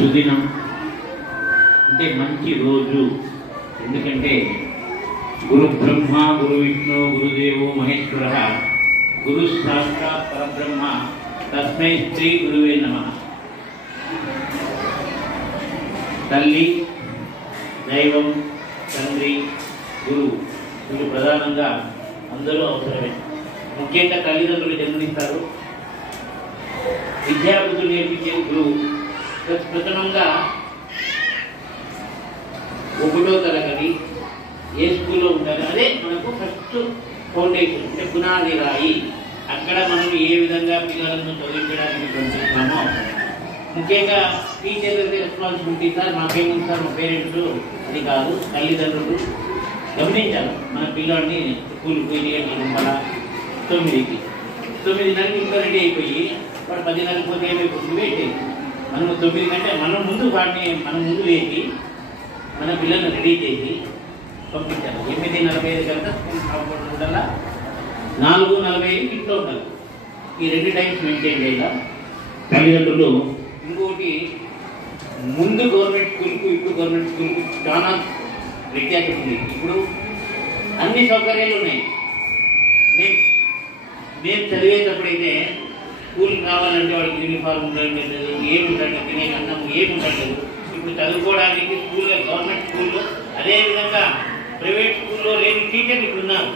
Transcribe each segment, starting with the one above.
సుదినం అంటే మంచి రోజు. ఎందుకంటే గురు బ్రహ్మ గురు విష్ణు గురుదేవో మహేశ్వర గురు సాక్షాత్ పరబ్రహ్మ తస్మై శ్రీ గురువే నమః. తల్లి, దైవం, తండ్రి, గురువు వీళ్ళు ప్రధానంగా అందరూ అవసరమే. ముఖ్యంగా తల్లిదండ్రులు జన్మనిస్తారు. విద్యాబుద్ధులు నేర్పించే గురువు ప్రథమంగా 1వ తరగతి ఏ స్కూల్లో ఉండాలి, అదే మనకు ఫస్ట్ ఫౌండేషన్, అంటే పునాది రాయి. అక్కడ మనం ఏ విధంగా పిల్లలను చదివించడానికి పంపిస్తున్నామో, ముఖ్యంగా టీచర్లకి రెస్పాన్సిబిలిటీ. సార్ మాకేముంది సార్, మా పేరెంట్స్ అది కాదు, తల్లిదండ్రులు గమనించాలి. మన పిల్లాడిని స్కూల్కి పోయి 9కి 9:30 ఇంట్లో రెడీ అయిపోయి వాడు 10:30 పోతే ఏమైపోతుంది, వెయిట్ అయ్యి మనం 9 కంటే మనం ముందు వాడిని వేసి మన పిల్లల్ని రెడీ చేసి పంపించాలి. 8:45 కనుక స్కూల్ కాంపౌండ్ ఉండాలా, 4:45 ఇంట్లో ఉండాలి. ఈ 2 టైమ్స్ మెయింటైన్ చేయాలి తల్లిదండ్రులు. ఇంకొకటి, ముందు గవర్నమెంట్ స్కూల్కు ఇప్పుడు గవర్నమెంట్ స్కూల్కు చాలా వ్యత్యాసం ఉంది. ఇప్పుడు అన్ని సౌకర్యాలు ఉన్నాయి. మేము చదివేటప్పుడైతే స్కూల్కి రావాలంటే వాడికి యూనిఫార్మ్ ఉండట్లేదు, ఏముండట్లేదు, తినే అన్నం ఏముండట్లేదు. ఇప్పుడు చదువుకోవడానికి స్కూల్లో, గవర్నమెంట్ స్కూల్లో, అదేవిధంగా ప్రైవేట్ స్కూల్లో లేని టీచర్లు ఇప్పుడు ఉన్నారు.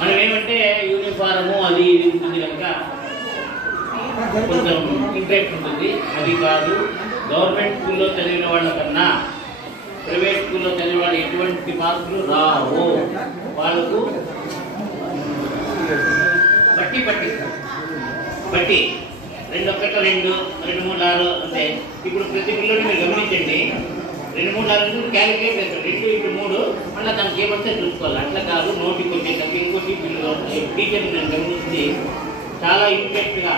మనం ఏమంటే యూనిఫారము అది ఇది ఉంటుంది కనుక కొంచెం ఇంట్రెస్ట్ ఉంటుంది. అది కాదు, గవర్నమెంట్ స్కూల్లో చదివిన వాళ్ళ కన్నా ప్రైవేట్ స్కూల్లో చదివిన వాళ్ళు ఎటువంటి మార్కులు రావు. వాళ్ళకు బట్టి 2 1 2 2 3 6 అంటే ఇప్పుడు ప్రతి పిల్లలు మీరు గమనించండి, 2 3 6 క్యాలిక్యులేట్ చేస్తారు. 2 into 3 మళ్ళీ దానికి ఏమొస్తే చూసుకోవాలి. అట్లా కాదు, నోటికి వచ్చేసరికి ఇంకోటి పిల్లలు టీచర్ని నేను గమనించింది చాలా ఇంట్రెస్ట్గా.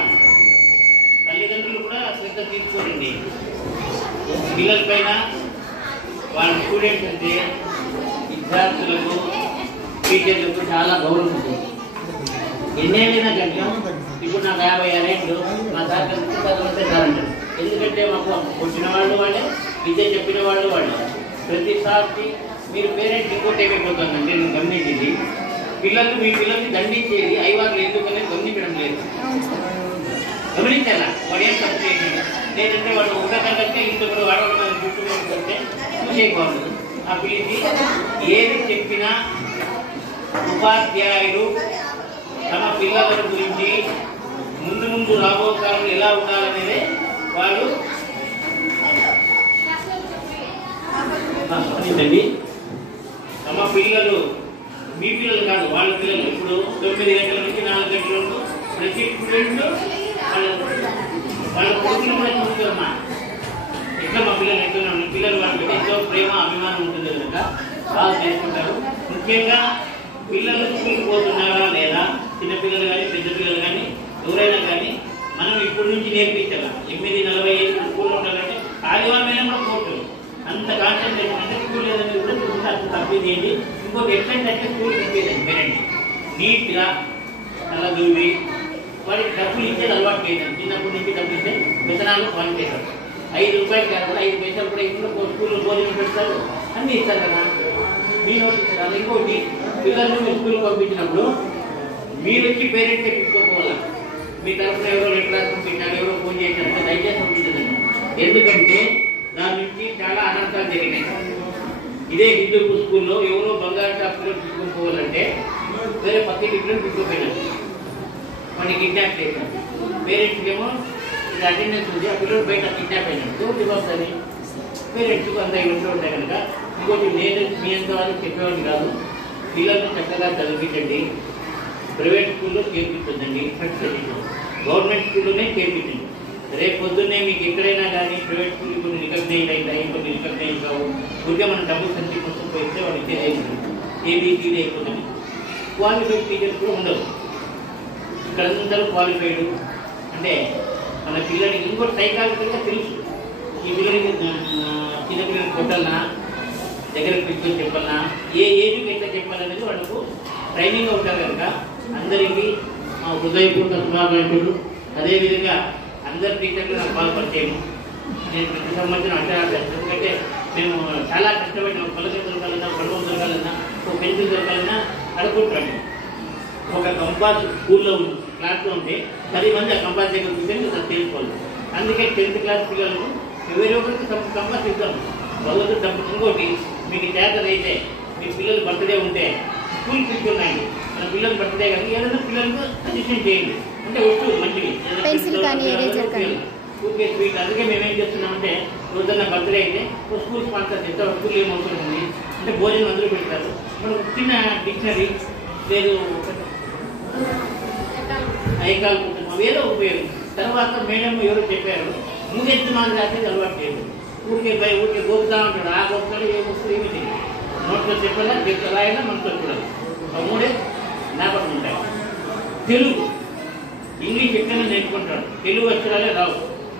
తల్లిదండ్రులు కూడా శ్రద్ధ తీసుకోరండి పిల్లల పైన. వాళ్ళ స్టూడెంట్స్ అంటే విద్యార్థులకు, టీచర్లకు చాలా గౌరవం ఉంటుంది. ఎన్నేళ్ళైనా గంట. ఇప్పుడు నాకు 56 ఏళ్ళు, మా సార్ చదివితే సార్ అంటారు. ఎందుకంటే మాకు వచ్చిన వాళ్ళు వాళ్ళే, విద్య చెప్పిన వాళ్ళు వాళ్ళే. ప్రతిసారి మీరు పేరెంట్స్ ఇంకోటి ఏమైపోతుందంటే నేను గమనించింది, మీ పిల్లల్ని దండించేది ఐవార్లు ఎందుకనే గమనించడం లేదు. గమనించాలా, వాడు ఏం తప్పు చేయండి. లేదంటే వాడు ఒక తరగతి ఇంకొకరు వాడవడం చూసుకుంటే చూసేయకూడదు. ఆ పిల్లకి ఏది చెప్పినా ఉపాధ్యాయులు తమ పిల్లల గురించి ముందు రాబో కాలం ఎలా ఉండాలనేదే వాళ్ళు తమ పిల్లలు, మీ పిల్లలు కాదు వాళ్ళ పిల్లలు. ఇప్పుడు 9 గంటల నుంచి 4 గంటల వరకు ప్రతి స్టూడెంట్ వాళ్ళ కొడుకులు కూడా చూస్తారమ్మా. ఎట్లా మా పిల్లలు ఎట్లా పిల్లలు వాళ్ళకి ఎంతో ప్రేమ అభిమానం ఉంటుంది కనుక బాగా చేసుకుంటారు. ముఖ్యంగా పిల్లలు స్కూల్కి పోతున్నారా లేదా, చిన్నపిల్లలు కానీ పెద్ద పిల్లలు కానీ ఎవరైనా కానీ మనం ఇప్పటి నుంచి నేర్పించాలి. 8:45 స్కూల్లో ఉండాలంటే ఆదివారమైనా కూడా కోర్టు అంత కాన్సన్ట్రేషన్ అంటే స్కూల్ లేదని కూడా చూస్తే అంత తప్పింది. ఇంకోటి ఎట్లయితే అంటే స్కూల్ పంపించండి పేరెంట్ నీట్గా అలా దూవి వాడికి డబ్బులు ఇచ్చేది అలవాటు చేయడం. చిన్నప్పటి నుంచి డబ్బులు ఇస్తే వ్యసనాలు పాలు చేస్తారు. 5 రూపాయలు కాదు 5 పైసలు కూడా ఇంట్లో స్కూల్లో భోజనం పెడతారు, అన్నీ ఇస్తారు కదా. మీ నోటిస్తారు. ఇంకోటి, పిల్లల్ని మీ స్కూల్కి పంపించినప్పుడు మీరు వచ్చి పేరెంట్స్ తీసుకోపోవాలి. మీ తరఫున ఎవరో లెటర్ పంపించారు, ఎవరో ఫోన్ చేశారంటే దయచేసి పంపించదండి. ఎందుకంటే దాని నుంచి చాలా అనర్థాలు జరిగినాయి. ఇదే హిందూ స్కూల్లో ఎవరో బంగారు షాపులో తీసుకొని పోవాలంటే వేరే పక్కకి పిల్లలు తీసుకుపోయినారు, వాడిని కిడ్నాప్ చేశారు. పేరెంట్స్కి ఏమో ఇది అటెండెన్స్ ఉంది, ఆ పిల్లలు బయట కిడ్నాప్ అయినారు. ఎవరు ఇవ్వాలి? పేరెంట్స్కి అంత ఇంట్లో ఉంటాయి కనుక. ఇంకోటి, నేను మీ అంత వాళ్ళకి చెప్పేవాడిని కాదు. పిల్లల్ని చక్కగా చదివించండి. ప్రైవేట్ స్కూల్లో చేర్పించండి, గవర్నమెంట్ స్కూల్లోనే చేర్పించండి. రేపు పొద్దున్నే మీకు ఎక్కడైనా కానీ ప్రైవేట్ స్కూల్ కొన్ని రికగ్నైజ్ అవుతాయి, కొన్ని రికగ్నైజ్ కావు. ఊరికే మనం డబ్బులు సంచి కోసం పోయితే వాళ్ళు ఇచ్చేది ఏబీసీడీ అయిపోతుంది. క్వాలిఫైడ్ టీచర్స్ కూడా ఉండవు. ఇక్కడ అందరూ క్వాలిఫైడ్ అంటే మన పిల్లలకి ఇంకోటి సైకాలజీగా తెలుసు. ఈ పిల్లలకి చిన్నపిల్లలకి కొట్టాలన్నా, దగ్గరకు పిచ్చుకొని చెప్పాలన్నా, ఏ ఏజ్కి ఎట్లా చెప్పాలనేది వాళ్ళకు ట్రైనింగ్ ఉంటారు కనుక అందరికీ హృదయపూర్వక శుభాకాంక్షలు. అదేవిధంగా అందరి టీచర్లు నాకు బాగా పరిచయం. నేను ప్రతి సంవత్సరం అక్షరాలు ఎందుకంటే మేము చాలా కష్టపడిన కొలకి దొరకాలన్నా పడవ దొరకాలన్నా ఒక పెన్సిల్ దొరకాలన్నా అడుగుంటాను. ఒక కంపాస్ స్కూల్లో క్లాస్లో ఉంటే 10 మంది ఆ కంపాస్ దగ్గర కూర్చొని అది తెలుసుకోవాలి. అందుకే 10th క్లాస్ పిల్లలకు వేరే ఒకరికి కంపాస్ ఇద్దాం. భగవద్గీత డబ్బు. ఇంకోటి మీకు చేతలు అయితే మీ పిల్లలు బర్త్డే ఉంటే స్కూల్ తీసుకున్నాయండి. మన పిల్లలు బర్త్డే కానీ ఏదైనా పిల్లలకు సజెషన్ చేయండి. అంటే వస్తువు మంచివి ఊరికే స్వీట్. అందుకే మేమేం చేస్తున్నామంటే రోజున బర్త్డే అయితే స్కూల్ స్పాన్సర్ చేస్తారు. స్కూల్ ఏం అవసరం ఉంది అంటే భోజనం అందరూ పెడతారు. మనం చిన్న డిక్షనరీ లేదు ఐకాల్ కుటుంబం ఏదో ఉపయోగం. తర్వాత మేడం ఎవరో చెప్పారు మూడెత్తు మాది రాసేది అలవాటు లేదు. ఊరికే గోపుతా ఉంటాడు. ఆ గోపుతాడు ఏ వస్తువు ఏమి తెలియదు. నోట్లో చెప్పాలా చెప్తా రాయాలా మనతో చూడాలి. ఆ మూడే జ్ఞాపకం ఉంటాయి. తెలుగు ఇంగ్లీష్ ఎక్కడైనా నేర్చుకుంటాడు. తెలుగు అక్షరాలే రావు.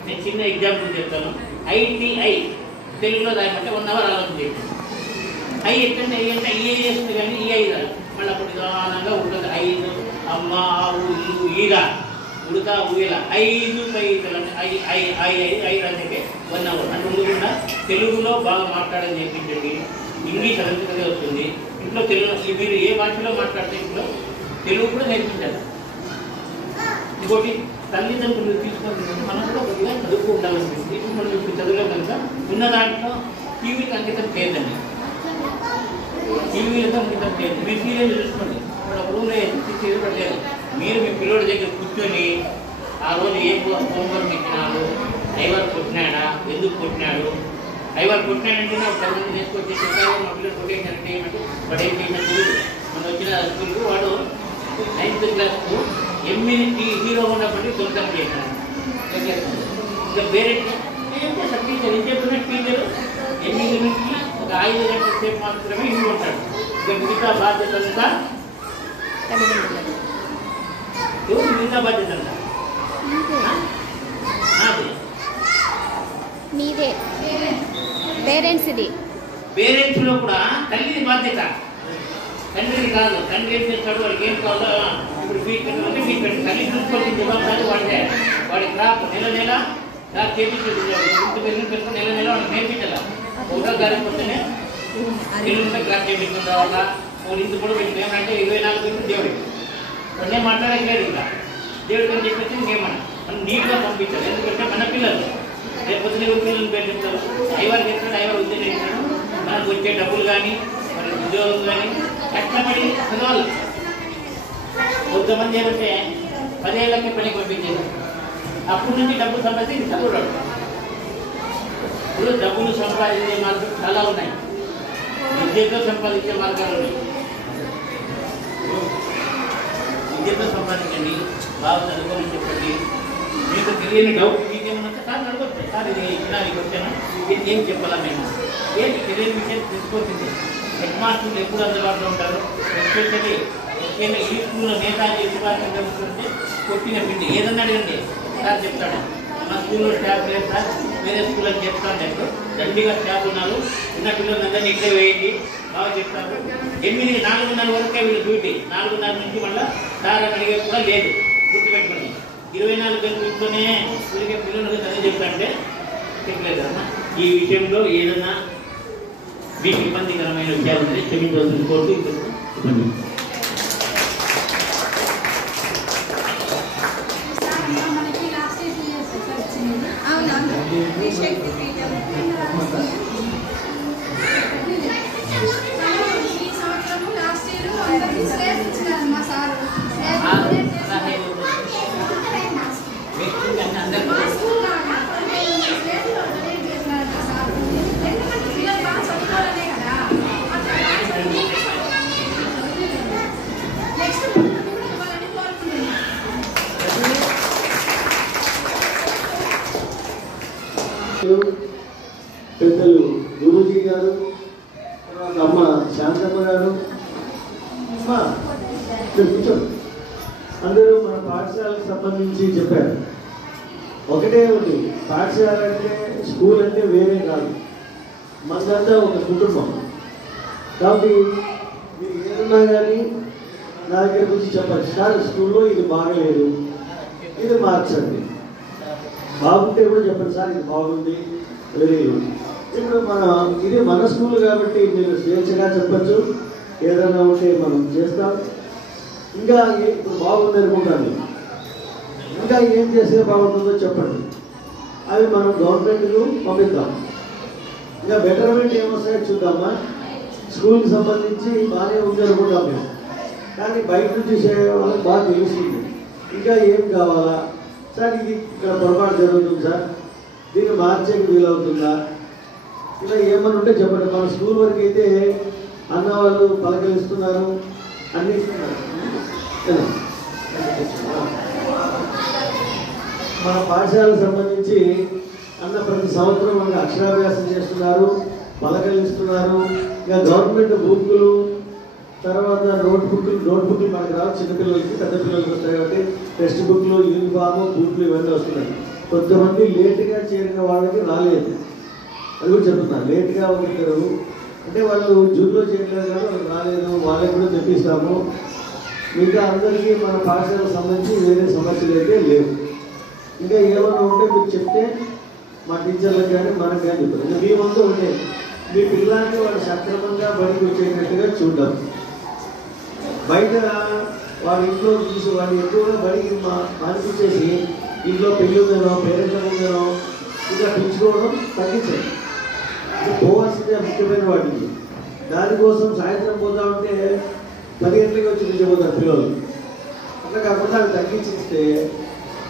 నేను చిన్న ఎగ్జాంపుల్ చెప్తాను. ITI తెలుగులో దానికంటే 1 అవర్ ఆలోచన చేయండి. ఐ ఎక్కడంటే ఐ అంటే IA చేస్తుంది కానీ EI రాదు. మళ్ళీ అప్పుడు నిదానంగా ఉంటుంది. 5 అమ్మ ఆవు ఇల్లు ఈగా ఉడక ఊయల 5 పైదలు ఐ అంటే 1 అవర్ అంటే ఉండకుండా తెలుగులో బాగా మాట్లాడని నేర్పించండి. ఇంగ్లీష్ అదంతగా వస్తుంది. ఇంట్లో తెలుగు మీరు ఏ భాషలో మాట్లాడితే ఇంట్లో తెలుగు కూడా నేర్పించాలి. ఇంకోటి తల్లిదండ్రులు తీసుకొని మనం కూడా కొద్దిగా చదువుకు ఉండాలనిపిస్తుంది. ఇప్పుడు మనం ఇప్పుడు చదువులో కనుక ఉన్న దాంట్లో టీవీకి అంకితం చేయదండి. టీవీలతో అంకితం చేయదు. మీరు సీరియల్ చూసుకోండి. ఇప్పుడు రూమ్లో సీరియల్ పెట్టలేదు. మీరు మీ పిల్లడి దగ్గర కూర్చొని ఆ రోజు ఏ హోంవర్క్ ఇచ్చినాడు, డ్రైవర్ కొట్టినాడా, ఎందుకు కొట్టినాడు, డ్రైవర్ కొట్టినాడంటే నాకు 10 మంది తీసుకొచ్చి చెప్పారు మా పిల్లలు కొట్టేసారంటే ఏమంటే వాడు ఏం చేసినట్టు మనం వచ్చిన స్కూల్కు వాడు 9th క్లాస్కు హీరో ఉన్నప్పటికీ సొంతం చేశాను. ఇంకా వేరే టీచర్ ఇచ్చేస్తున్న టీచరు 8 నుంచి ఒక 5 గంటల సేపు మాత్రమే ఇంటి ఉంటాడు. ఇంకా మిగతా బాధ్యత అంతా మిగతా బాధ్యత అంతా మీదే పేరెంట్స్ లో కూడా తల్లిది బాధ్యత, తండ్రిది కాదు. తండ్రి ఏం చేస్తాడు, వాడికి ఏం కావాలో ఇప్పుడు ఫీజు పెట్టాలంటే ఫీజు పెట్టాడు. తల్లి చూసుకోవాల్సిన జవాబారి వాడితే వాడి క్రాప్ నెల క్రాప్ చేపించుకుంటున్నాడు. ఇంటి పెట్టుకుని నెల వాడికి నేర్పించాల. ఒకటో తారీఖు వస్తేనే ఎల్లుంటే క్రాప్ చేపించుకుని రావాలా. వాడు ఇంటి కూడా పెట్టుకుని ఏమంటే 24 గంటలు దేవుడికి వాడినే మాట్లాడలేదు. ఇంకా దేవుడికి అని చెప్పేసి ఇంకేమన్నా మనం నీట్గా పంపించాలి. ఎందుకంటే మన పిల్లలు రేపు ఎవరి పిల్లలు పెట్టిస్తారు. ఐవారు చెప్తాడు, ఐవారు ఉద్యోగం చేస్తాడు. మనకు వచ్చే డబ్బులు కానీ మన ఉద్యోగం కానీ కష్టపడి చదవాలి. కొంతమంది ఏమంటే 10 ఏళ్ళకి పనికి పంపించేది. అప్పటి నుంచి డబ్బులు సంపాదించి చదువురాడు. ఇప్పుడు డబ్బులు సంపాదించే మార్గం చాలా ఉన్నాయి. విద్యతో సంపాదించే మార్గాలు ఉన్నాయి. విద్యతో సంపాదించండి, బాగా చదువుకోమని చెప్పండి. మీకు తెలియని డౌట్ మీకేమన్నా సార్ అడగచ్చు. సార్ ఇది ఇచ్చినానికి వచ్చాను, ఇది ఏం చెప్పాలా మేము ఏంటి తెలియని విషయం తెలుసుకోవాల్సింది. హెడ్ మాస్టర్లు ఎప్పుడు అందుబాటులో ఉంటారు. ఎస్పెషల్లీ ముఖ్యంగా ఈ స్కూల్లో నేతాజీ సుభాష్ చంద్రబోస్ అంటే కొట్టిన పిండి ఏదన్నా అడగండి సార్ చెప్తాడు. మా స్కూల్లో స్టాఫ్ లేదు సార్, వేరే స్కూల్ అని చెప్తాను. నేను దండిగా స్టాఫ్ ఉన్నారు. చిన్న పిల్లలు అందరినీ ఇక్కడే వేయండి, బాగా చెప్తారు. 4:30 వరకే వీళ్ళు డ్యూటీ. 4:30 నుంచి మళ్ళీ సార్ అని అడిగే కూడా లేదు. గుర్తుపెట్టుకోండి. 24 గంటల ఇంట్లోనే ఊరికే పిల్లలు చదివి చెప్తాంటే చెప్పలేదు అమ్మా. ఈ విషయంలో ఏదైనా మీకు ఇబ్బందికరమైన విషయాలు ఉంటే క్షమించవలసిన కోర్టు ఇబ్బంది. పెద్దలు గురూజీ గారు, తర్వాత అమ్మ శాంతమ్మ గారు, కూర్చోండి. అందరూ మన పాఠశాలకు సంబంధించి చెప్పారు. ఒకటే ఉంది, పాఠశాల అంటే స్కూల్ అంటే వేరే కాదు, మనదంతా ఒక కుటుంబం. కాబట్టి మీరు ఏదన్నా కానీ నా దగ్గర గురించి చెప్పండి. సార్ స్కూల్లో ఇది బాగలేదు, ఇది మార్చండి. బాగుంటే కూడా చెప్పండి సార్ ఇది బాగుంది వెరీ గుడ్. ఇప్పుడు మనం ఇది మన స్కూల్ కాబట్టి మీరు స్వేచ్ఛగా చెప్పచ్చు, ఏదైనా ఉంటే మనం చేస్తాం. ఇంకా ఇప్పుడు బాగుంది అనుకుంటాను, ఇంకా ఏం చేస్తే బాగుంటుందో చెప్పండి, అవి మనం గవర్నమెంట్కు పంపిద్దాం. ఇంకా బెటర్మెంట్ ఏమొస్తాయో చూద్దామా. స్కూల్కి సంబంధించి బాగానే ఉంది అనుకుంటాం మేము, కానీ బయట నుంచి వాళ్ళకి బాగా తెలుస్తుంది. ఇంకా ఏం కావాలా సార్, ఇది ఇక్కడ పొరపాటు జరుగుతుంది సార్, దీన్ని మార్చేకి వీలవుతుందా, ఇలా ఏమని ఉంటే చెప్పండి. మన స్కూల్ వరకు అయితే అన్నవాళ్ళు పలకలిస్తున్నారు, అన్ని ఇస్తున్నారు. మన పాఠశాలకు సంబంధించి అన్న ప్రతి సంవత్సరం మనకు అక్షరాభ్యాసం చేస్తున్నారు, పలకలిస్తున్నారు. ఇంకా గవర్నమెంట్ బుక్కులు, తర్వాత నోట్బుక్లు మనకు రావు, చిన్నపిల్లలకి పెద్ద పిల్లలకి వస్తాయి కాబట్టి టెక్స్ట్ బుక్లు, యూనిఫాము, బూట్లు ఇవన్నీ వస్తున్నాయి. కొంతమంది లేట్గా చేరిన వాళ్ళకి రాలేదు, అది కూడా చెప్తున్నారు. లేట్గా ఉంటారు అంటే వాళ్ళు జూన్లో చేయలేదు కానీ వాళ్ళకి రాలేదు, వాళ్ళకి కూడా తెప్పిస్తాము. ఇంకా అందరికీ మన పాఠశాలకు సంబంధించి వేరే సమస్యలు అయితే లేవు. ఇంకా ఏమైనా ఉంటే మీరు చెప్తే మా టీచర్లకు కానీ మనకు కానీ చెప్తారు. ఇంకా మీ వంతు ఉండే మీ పిల్లలకి వాళ్ళు సక్రమంగా బడికి వచ్చేటట్టుగా చూద్దాం. బయట వాళ్ళ ఇంట్లో చూసి వాళ్ళు ఎక్కువగా బడికి మానిపించేసి ఇంట్లో పెళ్ళి ఉందనో పేరెంట్ల ఉందనో ఇలా పెంచుకోవడం తగ్గించండి. పోవాల్సిందే ముఖ్యమైన వాటికి. దానికోసం సాయంత్రం పోతామంటే 10 గంటలకి వచ్చి నిలిచిపోతారు పిల్లలు. అట్లా కాకుండా అవి తగ్గించిస్తే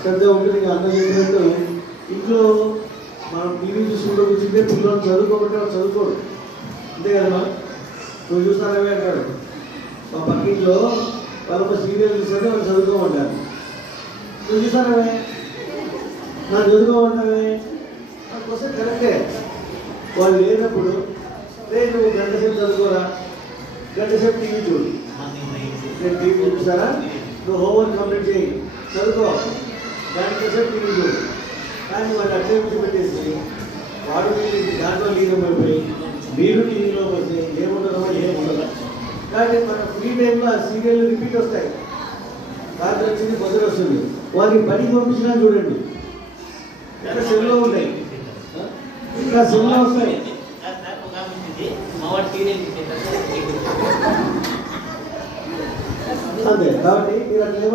శ్రద్ధ ఉంటుంది. అన్న చెప్పినట్టు ఇంట్లో మనం టీవీ చూసుకుంటూ కూర్చుంటే పిల్లలు చదువుకోమంటే వాళ్ళు చదువుకోరు, అంతే కదా. నువ్వు చూస్తానవే అంటాడు మా పక్కింట్లో, వాళ్ళ సీరియల్ చూస్తుంటే వాళ్ళు చదువుకోమంటారు. నువ్వు చూస్తానవే నాకు చదువుకోమంటావే అందుకోసం కరెక్టే. వాళ్ళు లేనప్పుడు నువ్వు గంట సేపు చదువుకోరా, గంట సేపు టీవీ చూడు, నేను టీవీ చూపిస్తారా, నువ్వు హోంవర్క్ కంప్లీట్ చేయి, చదువుకో, గంట సేపు టీవీ చూడు. కానీ వాళ్ళు అట్లే పెట్టేసి వాడు దాంట్లో లీనమైపోయి మీరు టీవీలో వస్తే ఏముండదో ఏముండదు. కానీ మన ఫ్రీ టైంలో ఆ సీరియల్ రిపీట్ వస్తాయి, రాత్రి వచ్చింది పొద్దున వస్తుంది. వాళ్ళకి పనికి పంపించినా చూడండి, ఇంకా సెల్లో ఉన్నాయి, ఇంకా సెల్లో వస్తాయి. అంతే కాబట్టి మీరు అట్లా